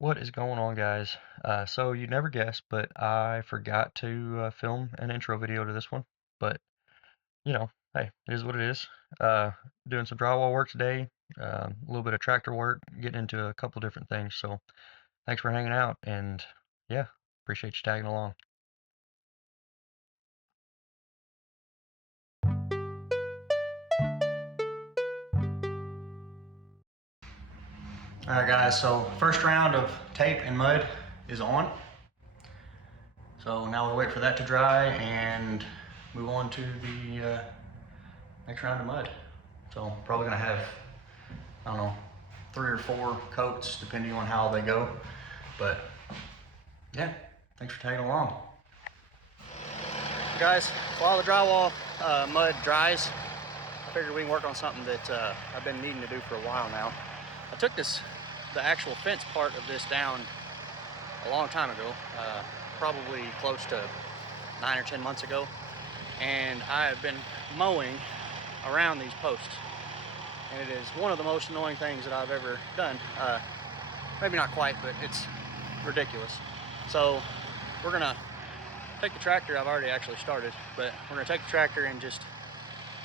What is going on, guys? So you'd never guess, but I forgot to film an intro video to this one. But hey, it is what it is. Uh, Doing some drywall work today, a little bit of tractor work, getting into a couple different things. So thanks for hanging out, and yeah, appreciate you tagging along. All right, guys. So first round of tape and mud is on. So now we wait for that to dry and move on to the next round of mud. So probably gonna have, I don't know, 3 or 4 coats depending on how they go. But yeah, thanks for tagging along. Guys, while the drywall mud dries, I figured we can work on something that I've been needing to do for a while now. I took the actual fence part of this down a long time ago, probably close to 9 or 10 months ago, and I have been mowing around these posts, and it is one of the most annoying things that I've ever done. Maybe not quite, but it's ridiculous. So we're gonna take the tractor. I've already actually started, but we're gonna take the tractor and just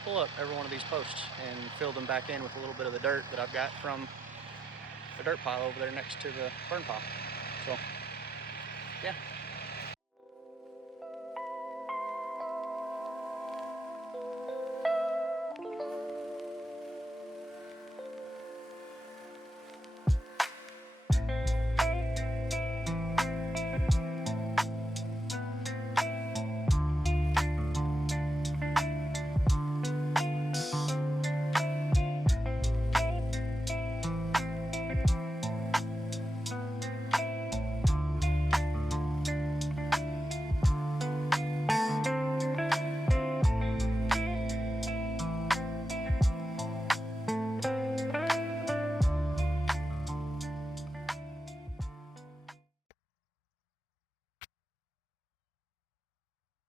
pull up every one of these posts and fill them back in with a little bit of the dirt that I've got from the dirt pile over there next to the burn pile. So yeah.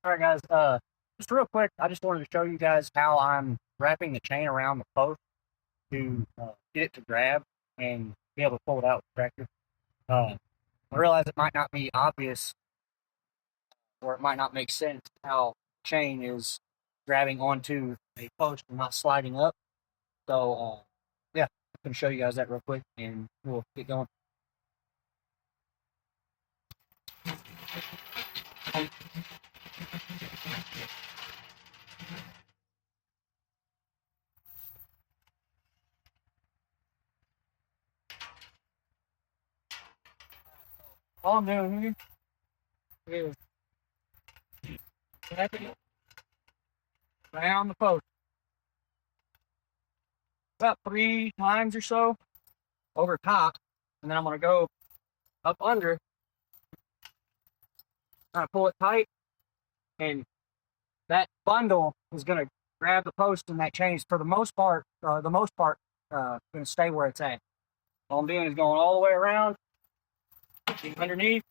All right, guys, just real quick, I just wanted to show you guys how I'm wrapping the chain around the post to get it to grab and be able to pull it out with the tractor. I realize it might not be obvious or it might not make sense how chain is grabbing onto a post and not sliding up. So, yeah, I'm going to show you guys that real quick and we'll get going. All I'm doing here is wrapping it around the post about 3 times or so over top, and then I'm going to go up under, pull it tight, and that bundle is going to grab the post and that chain is for the most part going to stay where it's at. All I'm doing is going all the way around underneath,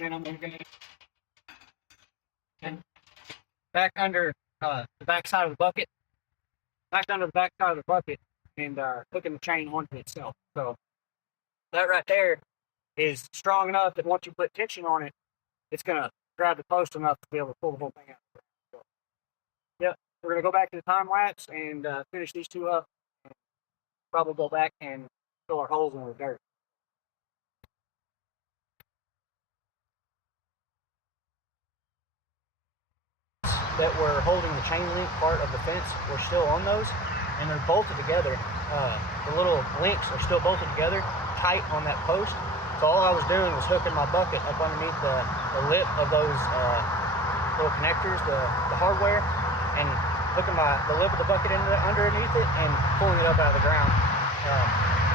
and I'm going to and back under the back side of the bucket, and hooking the chain onto itself. So that right there is strong enough that once you put tension on it, it's going to grab the post enough to be able to pull the whole thing out. So, yep, we're going to go back to the time lapse and finish these two up. Probably go back and fill our holes in the dirt. That were holding the chain link part of the fence, we're still on those, and they're bolted together. The little links are still bolted together, tight on that post. So all I was doing was hooking my bucket up underneath the lip of those little connectors, the hardware, and hooking the lip of the bucket underneath it and pulling it up out of the ground.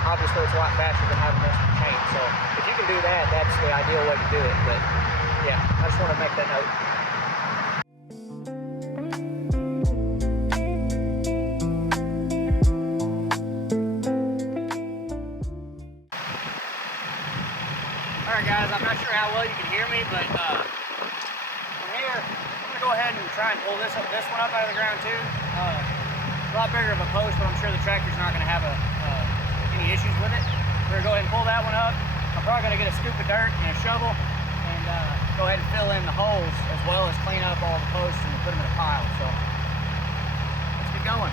Obviously, it's a lot faster than having this chain. So if you can do that, that's the ideal way to do it. But yeah, I just want to make that note. Alright guys, I'm not sure how well you can hear me, but from here, I'm going to go ahead and try and pull this one up out of the ground too. A lot bigger of a post, but I'm sure the tractor's not going to have any issues with it. We're going to go ahead and pull that one up. I'm probably gonna get a scoop of dirt and a shovel and go ahead and fill in the holes as well as clean up all the posts and put them in a pile. So let's get going.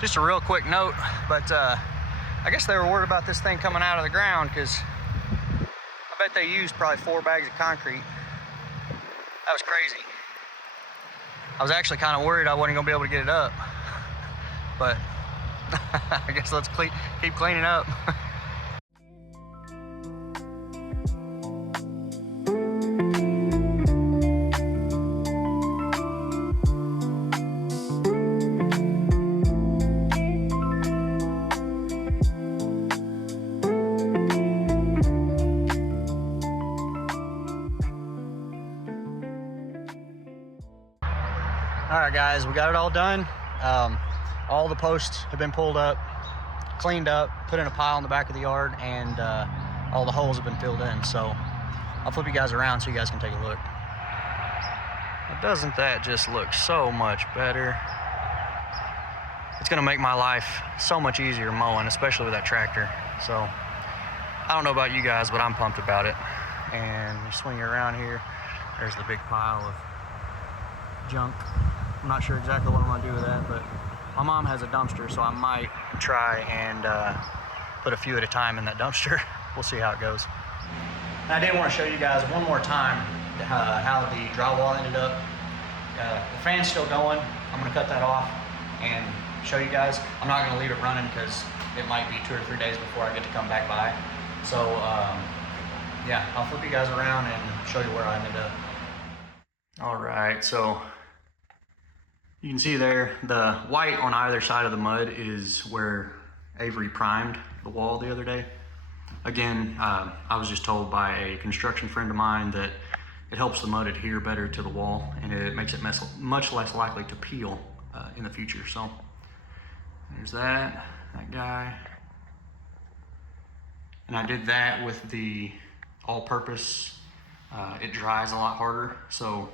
Just a real quick note, but I guess they were worried about this thing coming out of the ground because I bet they used probably 4 bags of concrete. That was crazy. I was actually kind of worried I wasn't gonna be able to get it up, but I guess let's keep cleaning up. All right, guys, we got it all done. All the posts have been pulled up, cleaned up, put in a pile in the back of the yard, and all the holes have been filled in. So I'll flip you guys around so you guys can take a look. But doesn't that just look so much better? It's gonna make my life so much easier mowing, especially with that tractor. So I don't know about you guys, but I'm pumped about it. And you swing it around here, there's the big pile of junk. I'm not sure exactly what I'm gonna do with that, but my mom has a dumpster, so I might try and put a few at a time in that dumpster. We'll see how it goes. And I did want to show you guys one more time how the drywall ended up. The fan's still going. I'm gonna cut that off and show you guys. I'm not gonna leave it running because it might be 2 or 3 days before I get to come back by. So yeah, I'll flip you guys around and show you where I ended up. All right, so you can see there, the white on either side of the mud is where Avery primed the wall the other day. Again, I was just told by a construction friend of mine that it helps the mud adhere better to the wall and it makes it much less likely to peel in the future. So there's that guy. And I did that with the all-purpose. It dries a lot harder, so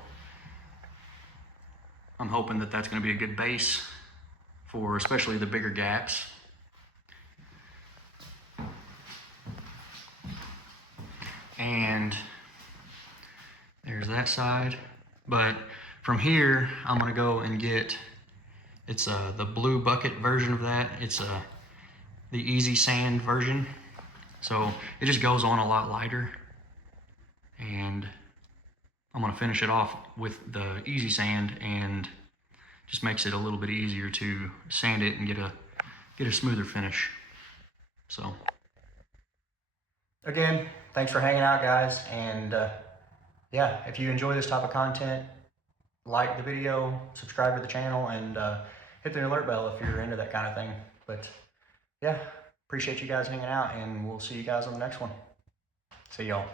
I'm hoping that that's going to be a good base for especially the bigger gaps. And there's that side. But from here, I'm going to go and get, it's the blue bucket version of that. It's the easy sand version. So it just goes on a lot lighter. And I'm gonna finish it off with the easy sand and just makes it a little bit easier to sand it and get a smoother finish. So again, thanks for hanging out, guys. And yeah, if you enjoy this type of content, like the video, subscribe to the channel, and hit the alert bell if you're into that kind of thing. But yeah, appreciate you guys hanging out, and we'll see you guys on the next one. See y'all.